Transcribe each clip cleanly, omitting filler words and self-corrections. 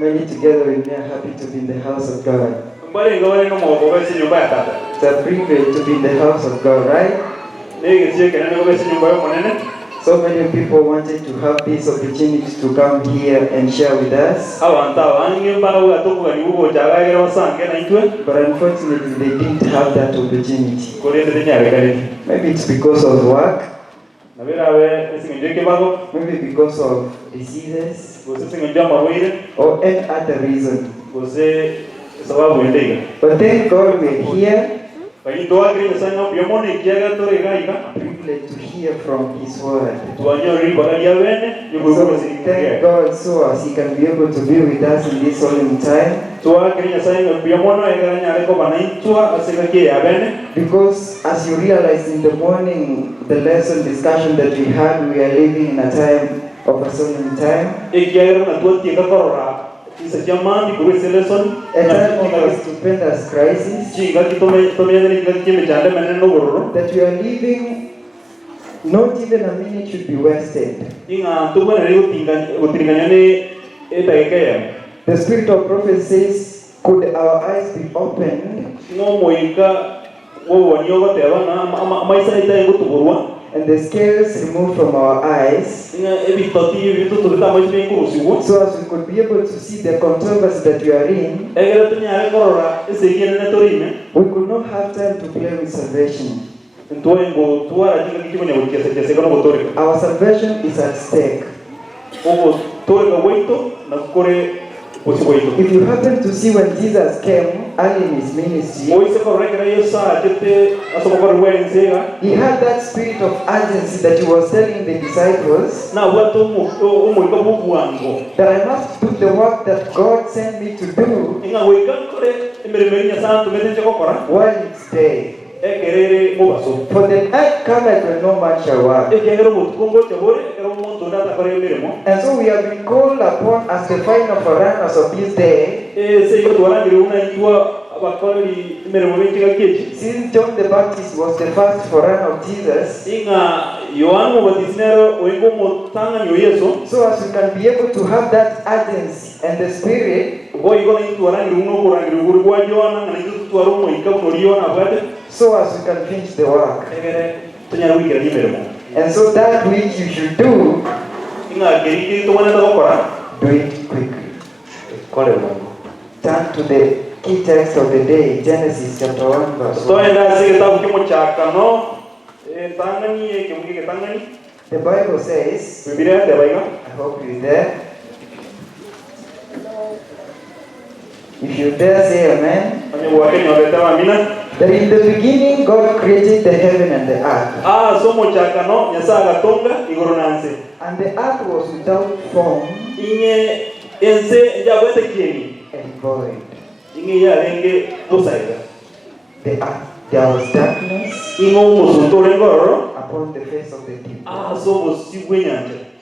many together with me are happy to be in the house of God. It's a privilege to be in the house of God, right? So many people wanted to have this opportunity to come here and share with us. But unfortunately, they didn't have that opportunity. Maybe it's because of work. Maybe because of diseases. Or any other reason. But thank God we're here. Privilege to hear from His word. So thank God so as He can be able to be with us in this solemn time. Because as you realized in the morning, the lesson discussion that we had, we are living in a time of a solemn time. A time of a stupendous crisis. That we are living, not even a minute should be wasted. The spirit of prophecy says, could our eyes be opened? And the scales removed from our eyes, so as we could be able to see the controversy that we are in. We could not have time to play with salvation. Our salvation is at stake. If you happen to see when Jesus came early in His ministry, He had that spirit of urgency that He was telling the disciples that I must do the work that God sent me to do while it's day. For the night cometh when no man shall work. And so we have been called upon as the final forerunners of this day. Since John the Baptist was the first forerunner of Jesus, so as we can be able to have that urgency and the spirit, so as we can finish the work. And so that which you should do, do it quickly. Turn to the key text of the day, Genesis chapter 1 verse 1. The Bible says, I hope you're there. If you're there, say amen. That in the beginning God created the heaven and the earth. And the earth was without form and void. There was darkness upon the face of the deep.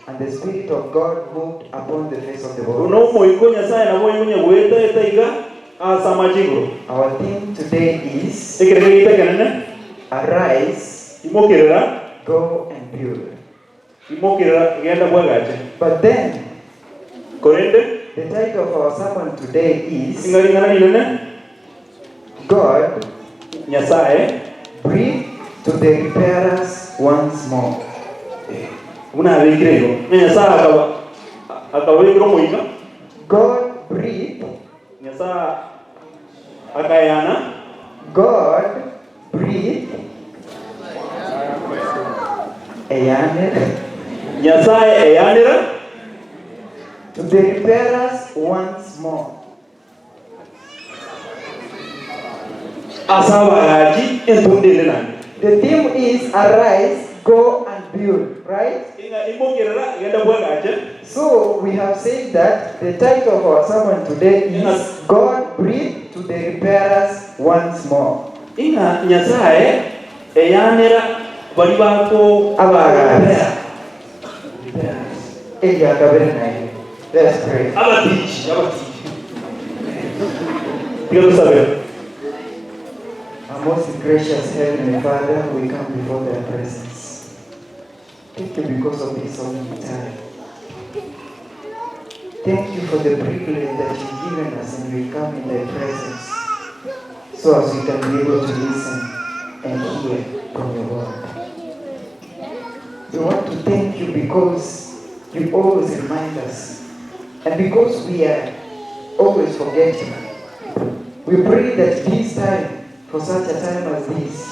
And the Spirit of God moved upon the face of the waters. Our theme today is arise, go and build. But then, the title of our sermon today is God breathe to the repairers once more. God breathe. God breathe. To the repairers once more. The theme is arise, go and build, right? So we have said that the title of our sermon today is God breathe to the repairers once more. Let's pray. Our most gracious Heavenly Father, we come before Thy presence. Thank You because of this solemn time. thank you for the privilege that you've given us and we come in thy presence so as we can be able to listen and hear from your word. We want to thank you because you always remind us and because we are always forgetting. We pray that this time, for such a time as this,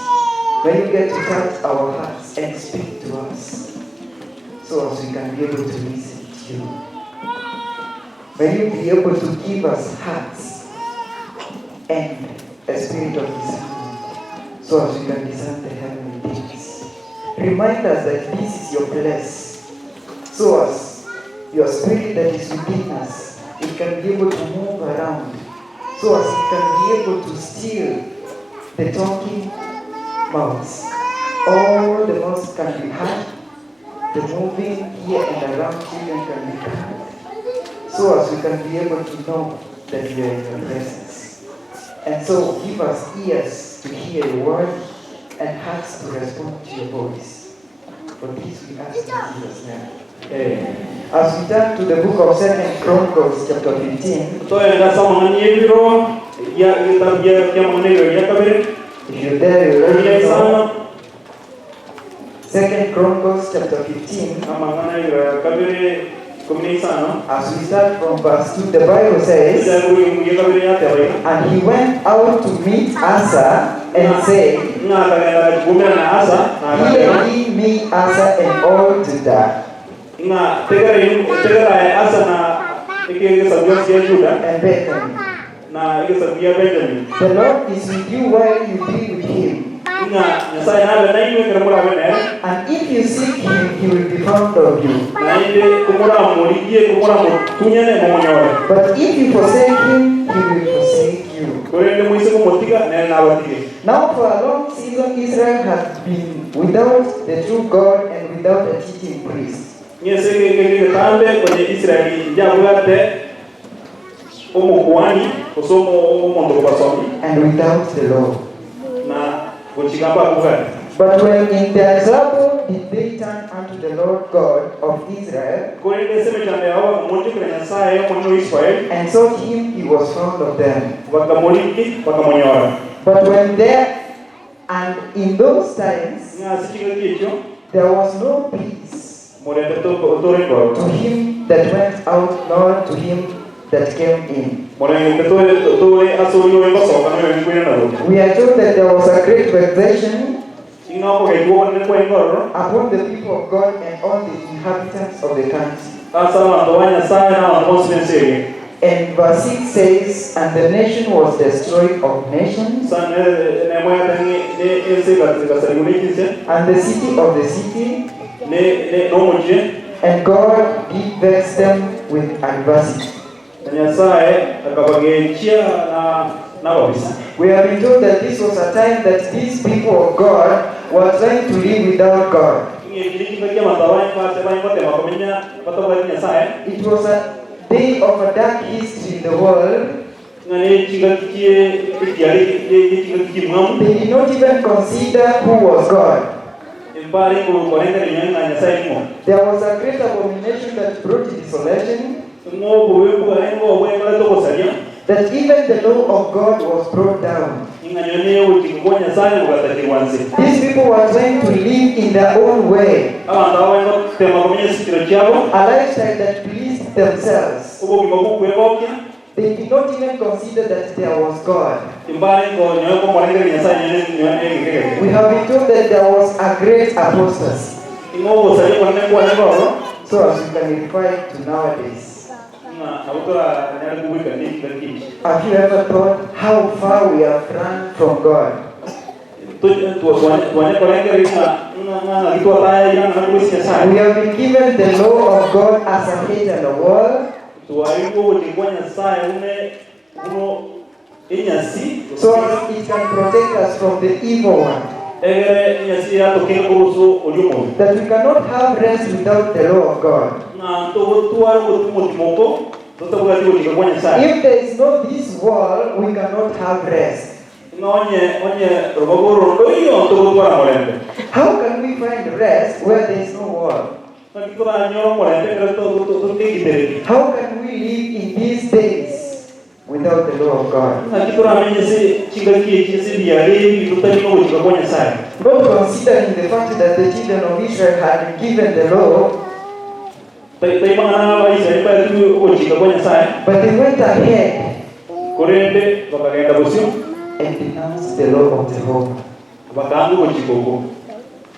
may you get to touch our hearts and speak to us so as we can be able to listen to you. May you be able to give us hearts and a spirit of discernment so as we can discern the heavenly things. Remind us that this is your place so as your spirit that is within us, it can be able to move around so as it can be able to still the talking mouths. All the mouths can be heard, the moving here and around children can be heard, so as we can be able to know that we are in your presence. And so give us ears to hear your word and hearts to respond to your voice. For this we ask in Jesus' name. As we turn to the book of 2 Chronicles chapter 15, if you're there, you're ready. 2 Chronicles chapter 15. As we start from verse 2, the Bible says, and he went out to meet Asa and said, hear ye me, Asa and all Judah. And Bethlehem. The Lord is with you while you be with him. And if you seek him, he will be found of you. But if you forsake him, he will forsake you. Now for a long season, Israel has been without the true God and without a teaching priest. And without the law. But when in their trouble did they turn unto the Lord God of Israel, and sought him, he was found of them. But when there and in those times there was no peace to him that went out, nor to him that came in. We are told that there was a great vexation upon the people of God and all the inhabitants of the country. And verse 6 says, and the nation was destroyed of nations, and the city of the city, and God did vex them with adversity. We have been told that this was a time that these people of God were trying to live without God. It was a day of a dark history in the world. They did not even consider who was God. There was a great abomination that brought desolation, that even the law of God was brought down. These people were trying to live in their own way, a lifestyle that pleased themselves. They did not even consider that there was God. We have been told that there was a great apostasy. So as we can refer to nowadays. Have you ever thought how far we have run from God? We have been given the law of God as a hate in the world, so as it can protect us from the evil one. That we cannot have rest without the law of God. If there is no this world, we cannot have rest. How can we find rest where there is no world? How can we live in these days without the law of God? Not considering the fact that the children of Israel had been given the law, but they went ahead and denounced the law of Jehovah.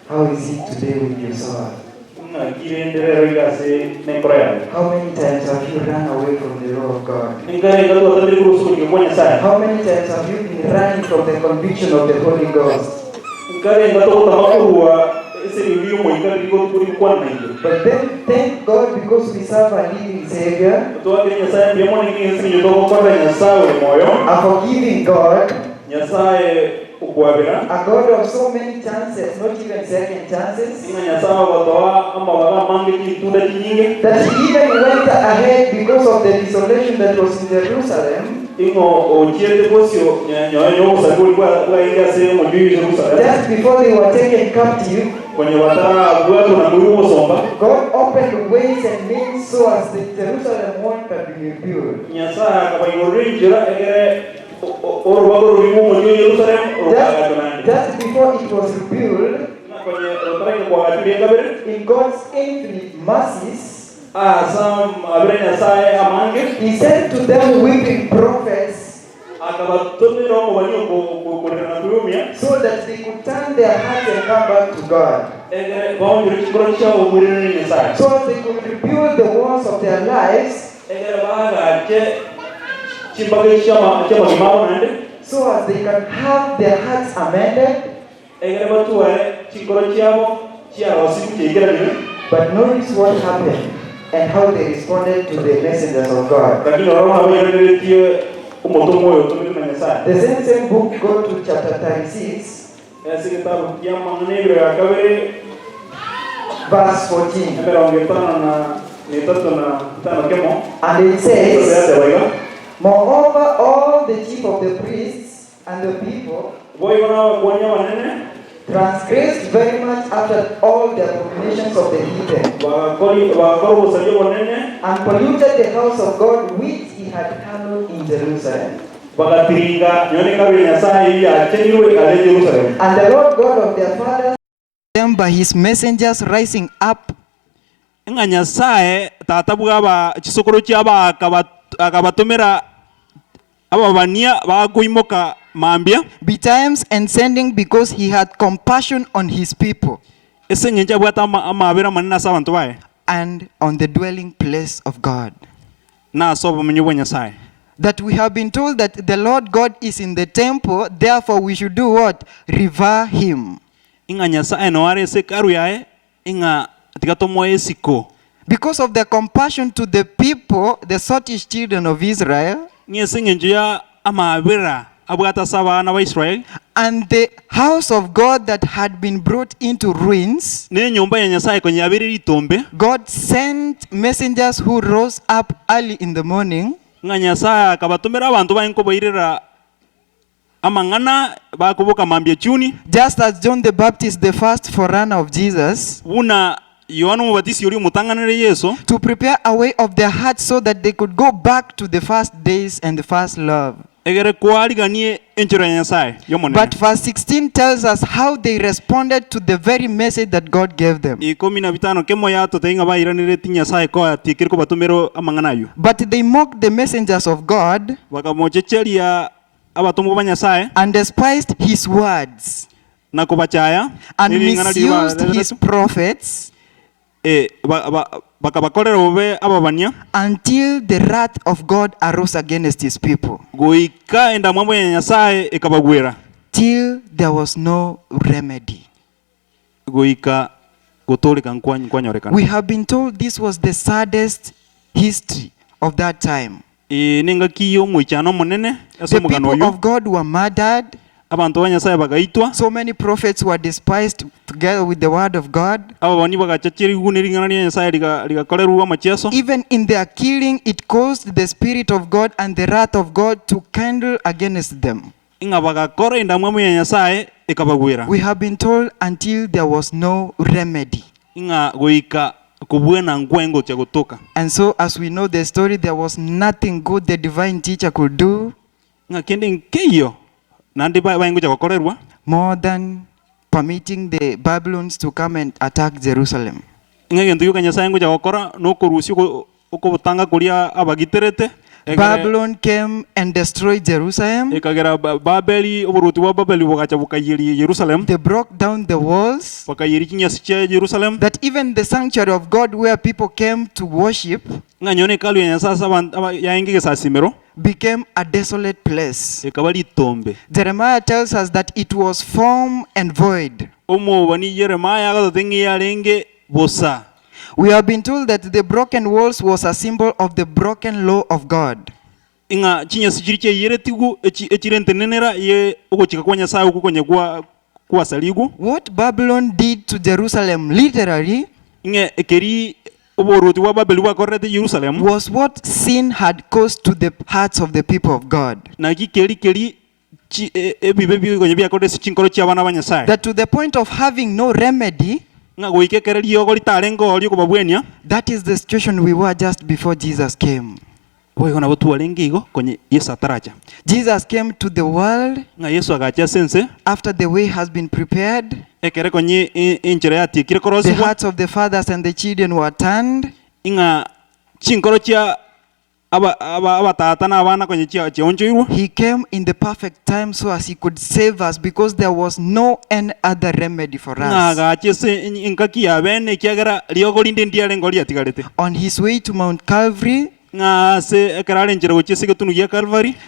How is it today with your soul? How many times have you run away from the law of God? How many times have you been running from the conviction of the Holy Ghost? But then thank God, because we serve a living Savior, a forgiving God, a God of so many chances, not even second chances, that He even went ahead because of the desolation that was in Jerusalem. Just before they were taken captive, God opened ways and means so as the Jerusalem wall can be rebuilt. Just before it was rebuilt, in God's infinite mercies, He sent to them weeping prophets, so that they could turn their hearts and come back to God, so they could rebuild the walls of their lives, so as they can have their hearts amended. But notice what happened and how they responded to the messengers of God. The same book, go to chapter 36, verse 14. And it says, moreover, all the chief of the priests and the people transgressed very much after all the abominations of the heathen, and polluted the house of God which He had hallowed in Jerusalem. And the Lord God of their fathers, them by His messengers rising up, betimes and sending, because He had compassion on His people and on the dwelling place of God. That we have been told that the Lord God is in the temple, therefore we should do what? Revere Him. Because of the compassion to the people, the Scottish children of Israel, and the house of God that had been brought into ruins, God sent messengers who rose up early in the morning, just as John the Baptist, the first forerunner of Jesus, to prepare a way of their hearts so that they could go back to the first days and the first love. But verse 16 tells us how they responded to the very message that God gave them. But they mocked the messengers of God and despised His words and misused His prophets until the wrath of God arose against His people, till there was no remedy. We have been told this was the saddest history of that time. The people of God were murdered. So many prophets were despised together with the word of God. Even in their killing, it caused the Spirit of God and the wrath of God to kindle against them. We have been told until there was no remedy. kubwena ngwengo cha kutoka. And so as we know the story, there was nothing good the divine teacher could do Ngakende nkeyo nandi baingo cha kukorerwa more than permitting the Babylons to come and attack Jerusalem. Ngegento yuka nyasaye ngo cha gukora no kurusi uko butanga kuria abagiterete. Babylon came and destroyed Jerusalem. Babeli oburuti wa Babeli bugacha bukayiri Jerusalem. They broke down the walls. Bakayiri kinyasi cha Jerusalem. That even the sanctuary of God where people came to worship nganyone kalu ya sasa yaingige sasimero became a desolate place. Ekabali tombe. Jeremiah tells us that it was form and void. Omo bani Jeremiah ga tingi ya lenge bosa. We have been told that the broken walls was a symbol of the broken law of God. Inga chinya sichiriche yeretigu echirentenenera ye ogochika kwa nyasaye ukukonye kwa saligu. What Babylon did to Jerusalem literally inge ekeri oboruti wa Babeli wa korete Jerusalem was what sin had caused to the hearts of the people of God. Na keri ebibebi konye bya kode sichinkoro cha bana banyasaye. That to the point of having no remedy. That is the situation we were just before Jesus came. Jesus came to the world after the way has been prepared. The hearts of the fathers and the children were turned. He came in the perfect time so as he could save us, because there was no any other remedy for us. On his way to Mount Calvary,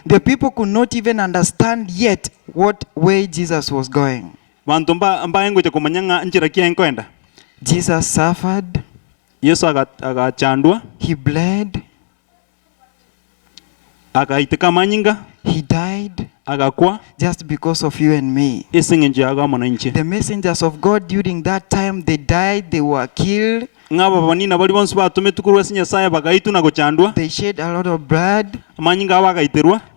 the people could not even understand yet what way Jesus was going. Jesus suffered. He bled. He died just because of you and me. The messengers of God during that time, they died, they were killed. They shed a lot of blood.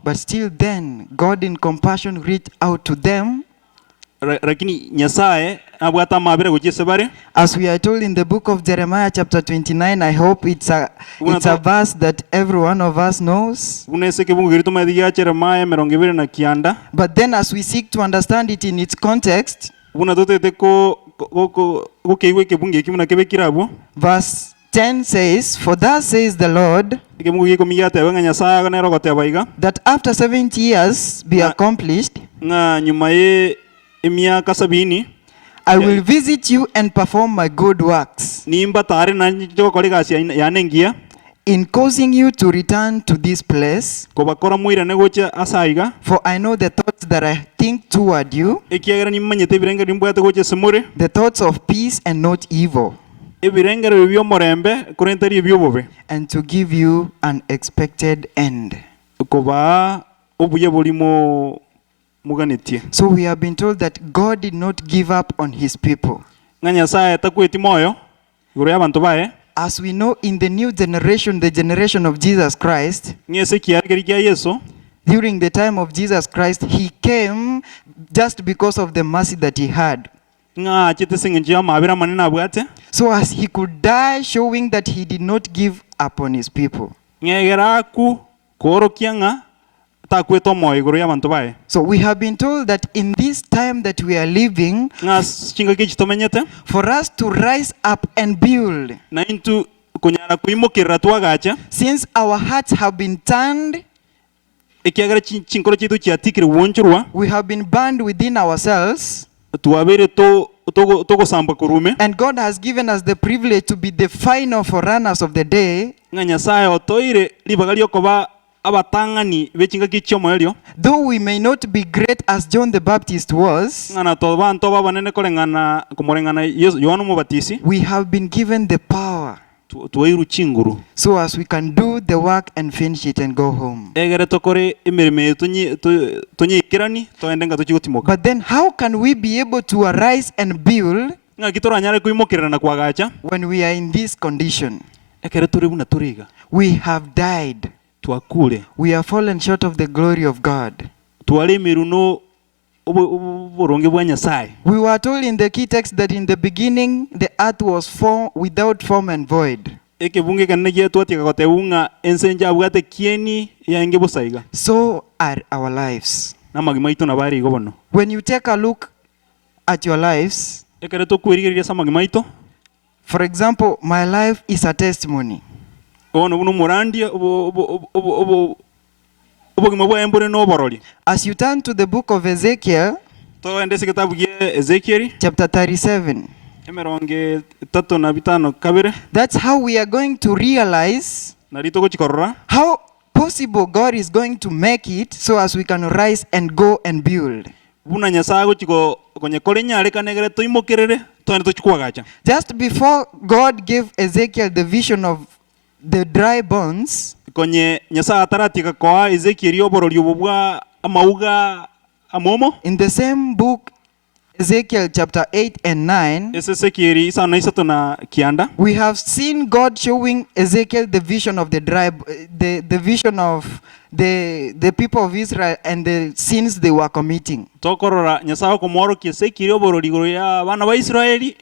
But still then, God in compassion reached out to them. As we are told in the book of Jeremiah chapter 29, I hope it's a verse that every one of us knows. But then as we seek to understand it in its context, verse 10 says, "For thus says the Lord, that after 70 years be accomplished, I will visit you and perform my good works, in causing you to return to this place. For I know the thoughts that I think toward you, the thoughts of peace and not evil, and to give you an expected end." So we have been told that God did not give up on his people. As we know, in the new generation, the generation of Jesus Christ, during the time of Jesus Christ, he came just because of the mercy that he had. So as he could die, showing that he did not give up on his people. So we have been told that in this time that we are living, for us to rise up and build, since our hearts have been turned, we have been burned within ourselves, and God has given us the privilege to be the final forerunners of the day. Though we may not be great as John the Baptist was, we have been given the power so as we can do the work and finish it and go home. But then how can we be able to arise and build when we are in this condition? We have died. We have fallen short of the glory of God. oboronge bwa Nyasaye. We were told in the key text that in the beginning the earth was formed without form and void. Ekebunge kanne gyetwatika koteunga ensenja abwate kieni yaenge busaiga. So are our lives. Namagima itu nabari gobono. When you take a look at your lives, Ekere to kwirigiria samagima itu. for example, my life is a testimony. Ono buno murandia obogima bwa embure no boroli. As you turn to the book of Ezekiel, To endese kitabu gye Ezekiel chapter 37, emeronge 35 kabere that's how we are going to realize narito gochikorora how possible God is going to make it so as we can rise and go and build. buna Nyasaye gochiko konye kolenya areka negere toimokerere toende tochikwagacha. Just before God gave Ezekiel the vision of the dry bones, Konye Nyasaye ataratika kwa Ezekiel oboroli obwa amauga amomo in the same book, Ezekiel chapter 8 and 9, Ezekiel isa na isato na kianda. we have seen God showing Ezekiel the vision of the the vision of the people of Israel and the sins they were committing. Tokorora Nyasaye komoro ki Ezekiel oboroli goro ya bana ba Israeli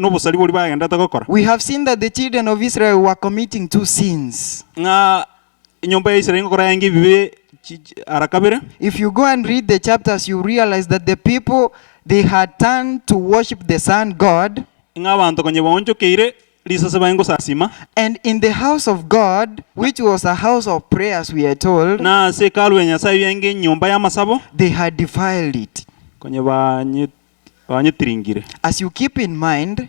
no bosali boli bagenda tokokora. We have seen that the children of Israel were committing two sins. Nga nyomba ya Israeli ngokora yangi bibe arakabere. If you go and read the chapters, you realize that the people, they had turned to worship the sun God. Nga abantu konye bonjo keire lisase baengo sasima. And in the house of God, which was a house of prayers, we are told, Na se kalu ya Nyasaye yange nyomba ya masabo they had defiled it. konye banye tiringire. As you keep in mind,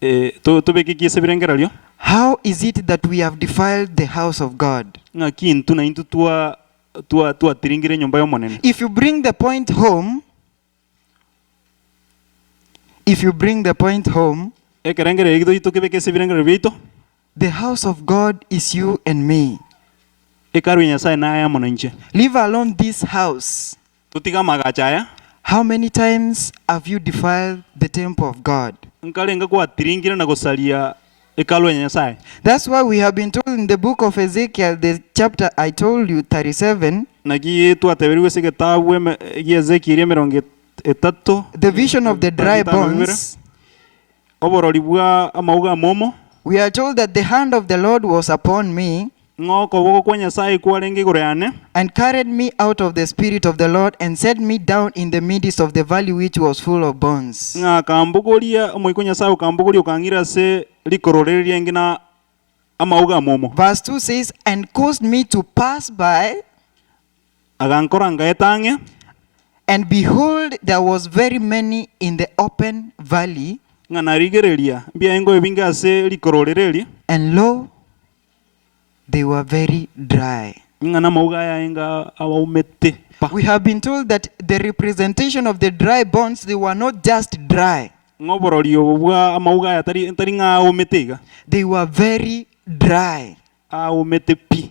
To beki kise birengera lyo. how is it that we have defiled the house of God? Nga kintu na intu tua tiringire nyomba yo monene. If you bring the point home, Ekerengere egito ito kebeke se birengera bito. the house of God is you and me. Ekaru ya Nyasaye na ya monenche. Leave alone this house. Tutiga magachaya. How many times have you defiled the temple of God? Nkalenga kwa tiringire na gosalia ekalu ya Nyasaye. That's why we have been told in the book of Ezekiel, the chapter I told you, 37, Nagi tu ateberiwe se kitabu ya Ezekiel emeronge etatu. the vision of the dry bones. Oboroli bwa amauga momo. We are told that the hand of the Lord was upon me Ngoko boko kwa Nyasaye kwalenge goreane. and carried me out of the spirit of the Lord and set me down in the midst of the valley which was full of bones. Nga kambugolia moiko Nyasaye kambugolia kangira se likororeria ngina amauga momo. Verse 2 says, and caused me to pass by, Agankora ngaetange. and behold, there was very many in the open valley, Nga narigereria bia engo ebinga se likororeria. and lo, they were very dry. Nga na mauga ya enga awaumete. We have been told that the representation of the dry bones, they were not just dry. Ngoboroli obwa amauga ya tari nga aumetega. They were very dry. Aumete pi.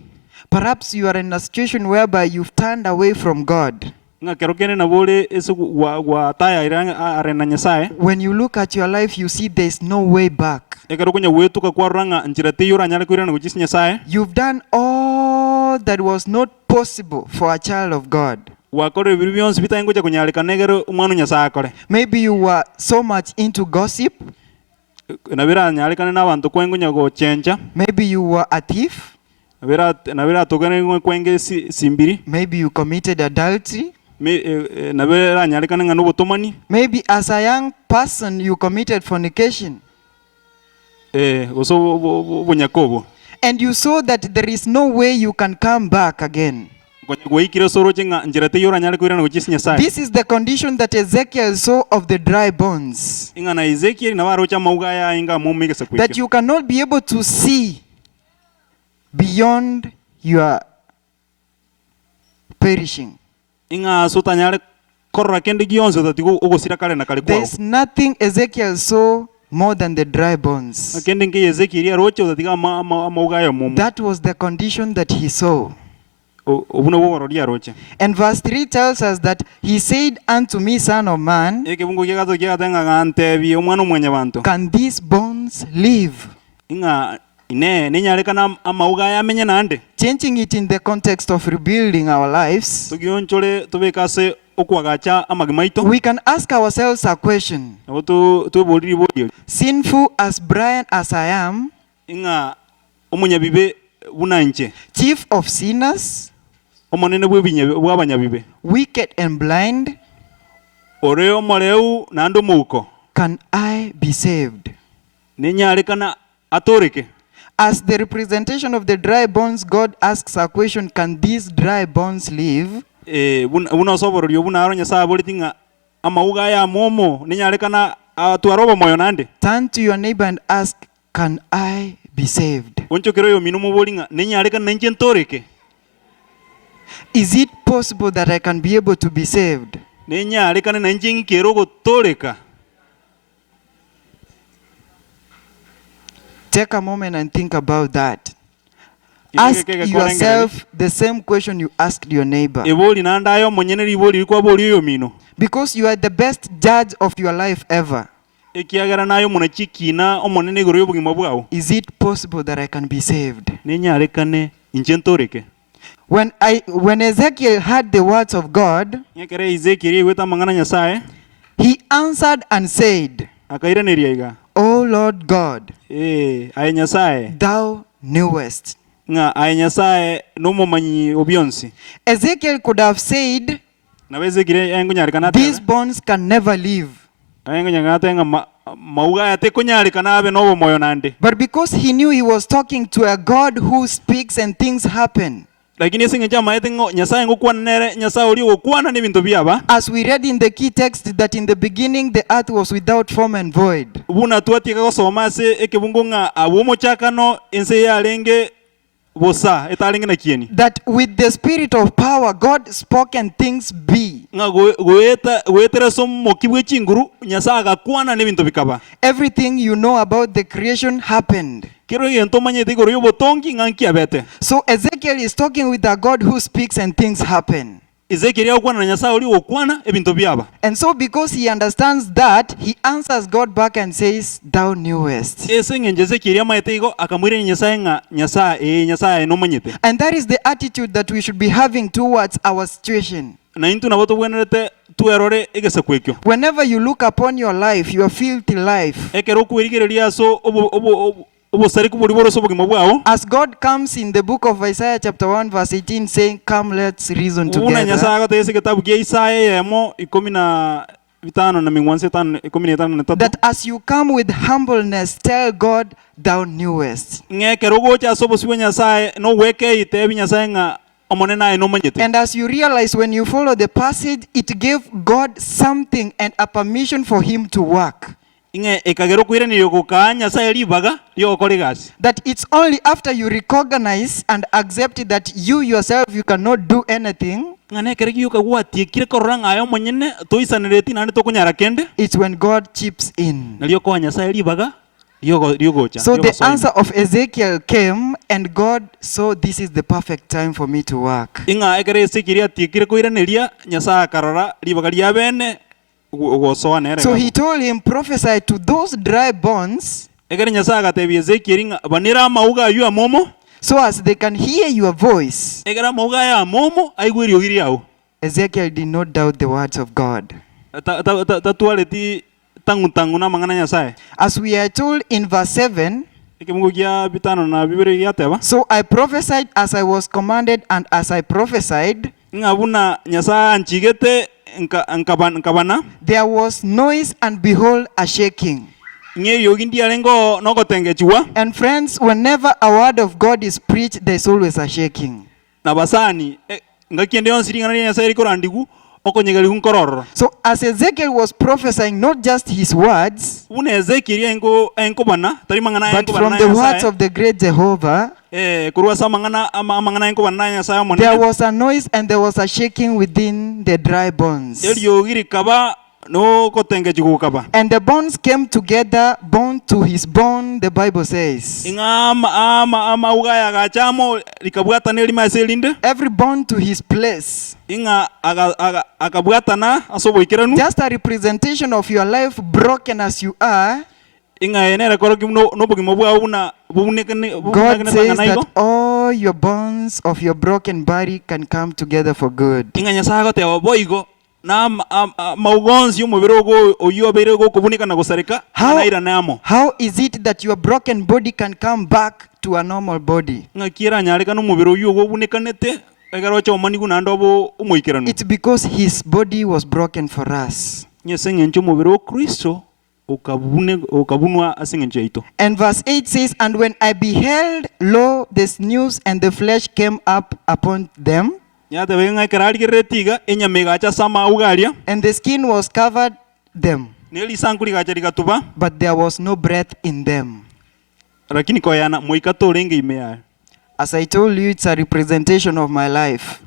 Perhaps you are in a situation whereby you've turned away from God. Nga kerokene na bole eso wa taya iranga arena Nyasaye. When you look at your life, you see there's no way back. Ekero kunya wetu ka kwaranga njirate yura nyala kwirana kujisi Nyasaye. You've done all that was not possible for a child of God. Wakore bibionse bitaengo ja kunyalika negero umwana Nyasaye akore. Maybe you were so much into gossip. Nabira nyalika na abantu kwengo nyago chenja. Maybe you were a thief. Nabira togane kwenge simbiri. Maybe you committed adultery. Nabira nyalika nga nobotomani. Maybe as a young person you committed fornication. Oso bunyakobo. And you saw that there is no way you can come back again. This is the condition that Ezekiel saw of the dry bones. That you cannot be able to see beyond your perishing. There's nothing Ezekiel saw more than the dry bones. That was the condition that he saw. And verse 3 tells us that he said unto me, Son of man, can these bones live? Changing it in the context of rebuilding our lives, okwagacha amagimaito we can ask ourselves a question. nabo tu boriri bodio Sinful as Brian as I am, inga omunyabibe bunanje chief of sinners, omonene bw'abanyabibe wicked and blind, ore omoreu nando muko can I be saved? nenyarekana atoreke. As the representation of the dry bones, God asks a question, can these dry bones live? Buna sobororio buna aronya sa bolitinga amauga ya momo nenyarekana atuaroba moyo nande. Turn to your neighbor and ask, can I be saved? Onchokero yo minumo bolinga nenyarekana nenjentoreke. Is it possible that I can be able to be saved? Nenyarekana nenjengikero gotoreka. Take a moment and think about that. Ask yourself the same question you asked your neighbor. Eboli nandayo monyeneri iboli kwa boli yo mino. Because you are the best judge of your life ever. Ekiagara nayo monachikina omonene goro yo bugima bwao. Is it possible that I can be saved? Nenyarekane injentoreke. When Ezekiel heard the words of God, Nyekere Ezekiel weta mangana nyasaye. He answered and said, Akaira neriaiga. O Lord God, Aye nyasaye. thou knewest. Nga aye nyasaye nomo manyi obionsi. Ezekiel could have said, Na Ezekiel ayengo nyarekana these bones can never live. ayengo nyangata nga mauga ate konyarekana abe nobo moyo nande. But because he knew he was talking to a God who speaks and things happen. Lakini esinge chama etengo nyasaye ngokwana nere nyasaye oli okwana nebintu byaba. As we read in the key text that in the beginning the earth was without form and void. Buna tuatika gosoma se ekebungo nga abumo chakano ense yalenge bosa etalenge na kieni. That with the spirit of power God spoke and things be. Nga goetera somo kibwe chinguru nyasaye agakwana nebintu bikaba. Everything you know about the creation happened. Kiro yento manyete goro yo botongi nganki abete. So Ezekiel is talking with a God who speaks and things happen. Ezekiel yakwana na nyasaye oli okwana ebintu byaba. And so because he understands that, he answers God back and says, thou knewest. Esenge Ezekiel yamaete igo akamwire nyasaye nga nyasaye no manyete. And that is the attitude that we should be having towards our situation. Na intu na boto bwenerete tuerore egesa kwekyo. Whenever you look upon your life, your filthy life, Ekero kuirigereria so as God comes in the book of Isaiah chapter 1 verse 18 saying, come let's reason together. That as you come with humbleness, tell God, thou knewest. And as you realize when you follow the passage, it gave God something and a permission for him to work. That it's only after you recognize and accept that you yourself you cannot do anything, it's when God chips in. So the answer of Ezekiel came and God saw this is the perfect time for me to work. So he told him, prophesy to those dry bones so as they can hear your voice. Ezekiel did not doubt the words of God. As we are told in verse 7, so I prophesied as I was commanded, and as I prophesied, there was noise, and behold, a shaking. And friends, whenever a word of God is preached, there's always a shaking. So as Ezekiel was prophesying not just his words, but from the words of the great Jehovah, there was a noise and there was a shaking within the dry bones. And the bones came together, bone to his bone, the Bible says. Every bone to his place. Just a representation of your life, broken as you are. God says that all your bones of your broken body can come together for good. na maugonzi y'umubiri ogo oyobere go kubunika na gusarika anaira namo. How is it that your broken body can come back to a normal body? Ngakira nyareka n'umubiri oyo go bunikanete egaro cha omanigu na ndobo umuikirano. It's because his body was broken for us. Nyesenge ncho mubiri o Kristo okabunwa asengencho ito. And verse 8 says, and when I beheld, lo, the sinews and the flesh came up upon them, and the skin was covered them, but there was no breath in them. As I told you, it's a representation of my life.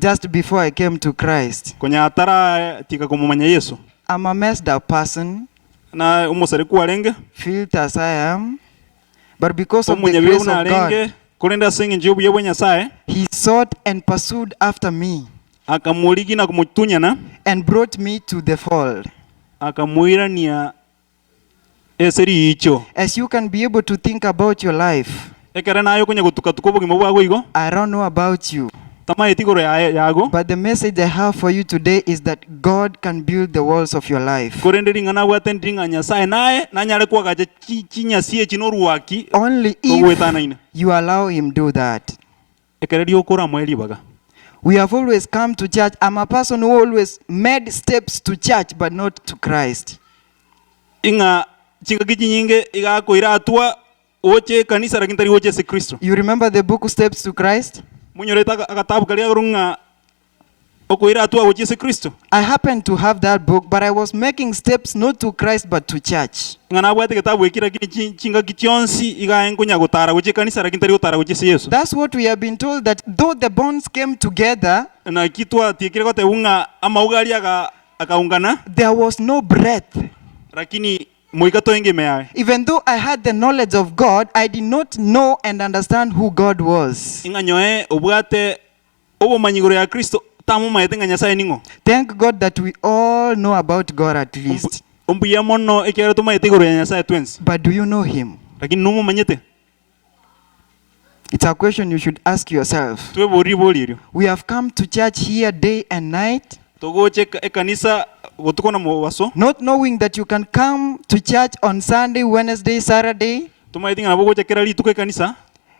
Just before I came to Christ, I'm a messed up person, felt as I am, but because of the grace of God, He sought and pursued after me and brought me to the fold. As you can be able to think about your life, I don't know about you, but the message I have for you today is that God can build the walls of your life. Only if you allow Him do that. We have always come to church. I'm a person who always made steps to church, but not to Christ. You remember the book Steps to Christ? I happen to have that book, but I was making steps not to Christ but to church. That's what we have been told, that though the bones came together, there was no breath. Even though I had the knowledge of God, I did not know and understand who God was. Thank God that we all know about God at least. But do you know Him? It's a question you should ask yourself. We have come to church here day and night, not knowing that you can come to church on Sunday, Wednesday, Saturday,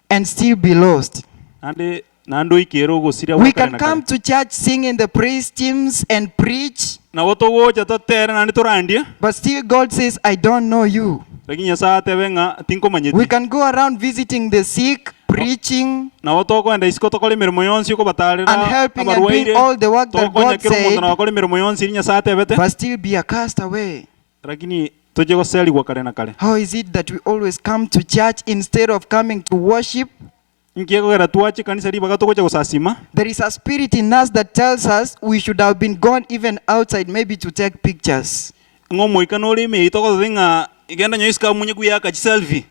and still be lost. We can come to church singing the praise teams and preach, but still God says, I don't know you. We can go around visiting the sick, preaching, and helping and doing all the work that God said, but still be a castaway. How is it that we always come to church instead of coming to worship? There is a spirit in us that tells us we should have been gone even outside, maybe to take pictures.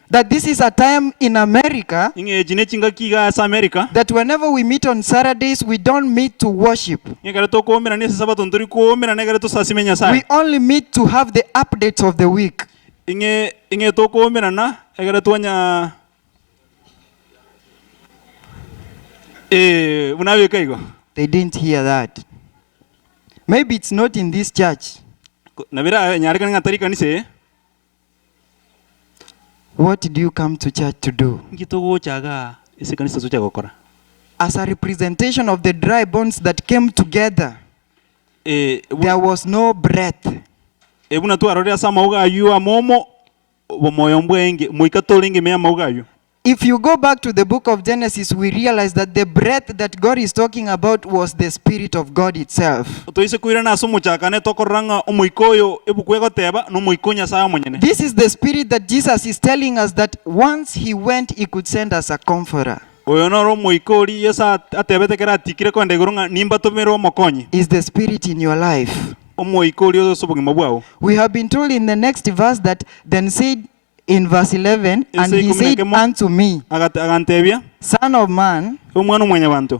That this is a time in America that whenever we meet on Saturdays, we don't meet to worship. We only meet to have the updates of the week. They didn't hear that. Maybe it's not in this church. What did you come to church to do? As a representation of the dry bones that came together, there was no breath. If you go back to the book of Genesis, we realize that the breath that God is talking about was the Spirit of God itself. This is the Spirit that Jesus is telling us that once He went, He could send us a comforter. Is the Spirit in your life? We have been told in the next verse that then said, in verse 11, and He said unto me, Son of man,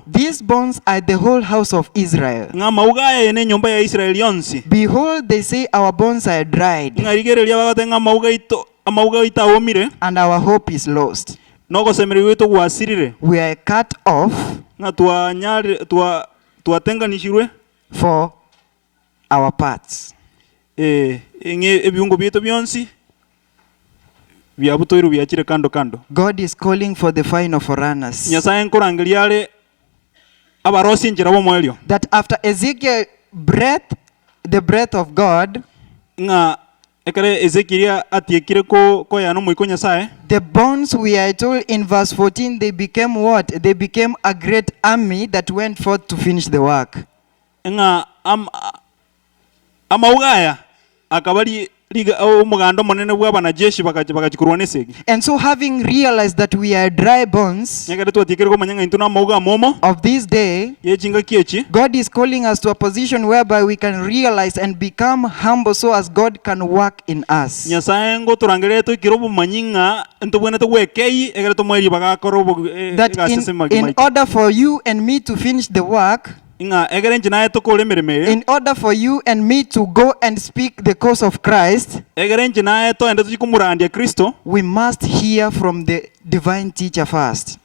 these bones are the whole house of Israel. Behold, they say our bones are dried, and our hope is lost. We are cut off, twatenganishirwe for our parts. Ebiungo byetu byonsi byabutoiru byakire kando kando. God is calling for the final forerunners. Nyasaye nkorangeria ale abarosi njira bomwelio. That after Ezekiel breath, the breath of God, nga ekare Ezekiel atiekire ko yano moiko Nyasaye. The bones, we are told in verse 14, they became what? They became a great army that went forth to finish the work. Nga amaugaya akabali umugando monene bw'abanajeshi bakachikurwa nesegi. And so having realized that we are dry bones of this day, God is calling us to a position whereby we can realize and become humble so as God can work in us. That in order for you and me to finish the work, in order for you and me to go and speak the cause of Christ, we must hear from the divine teacher first.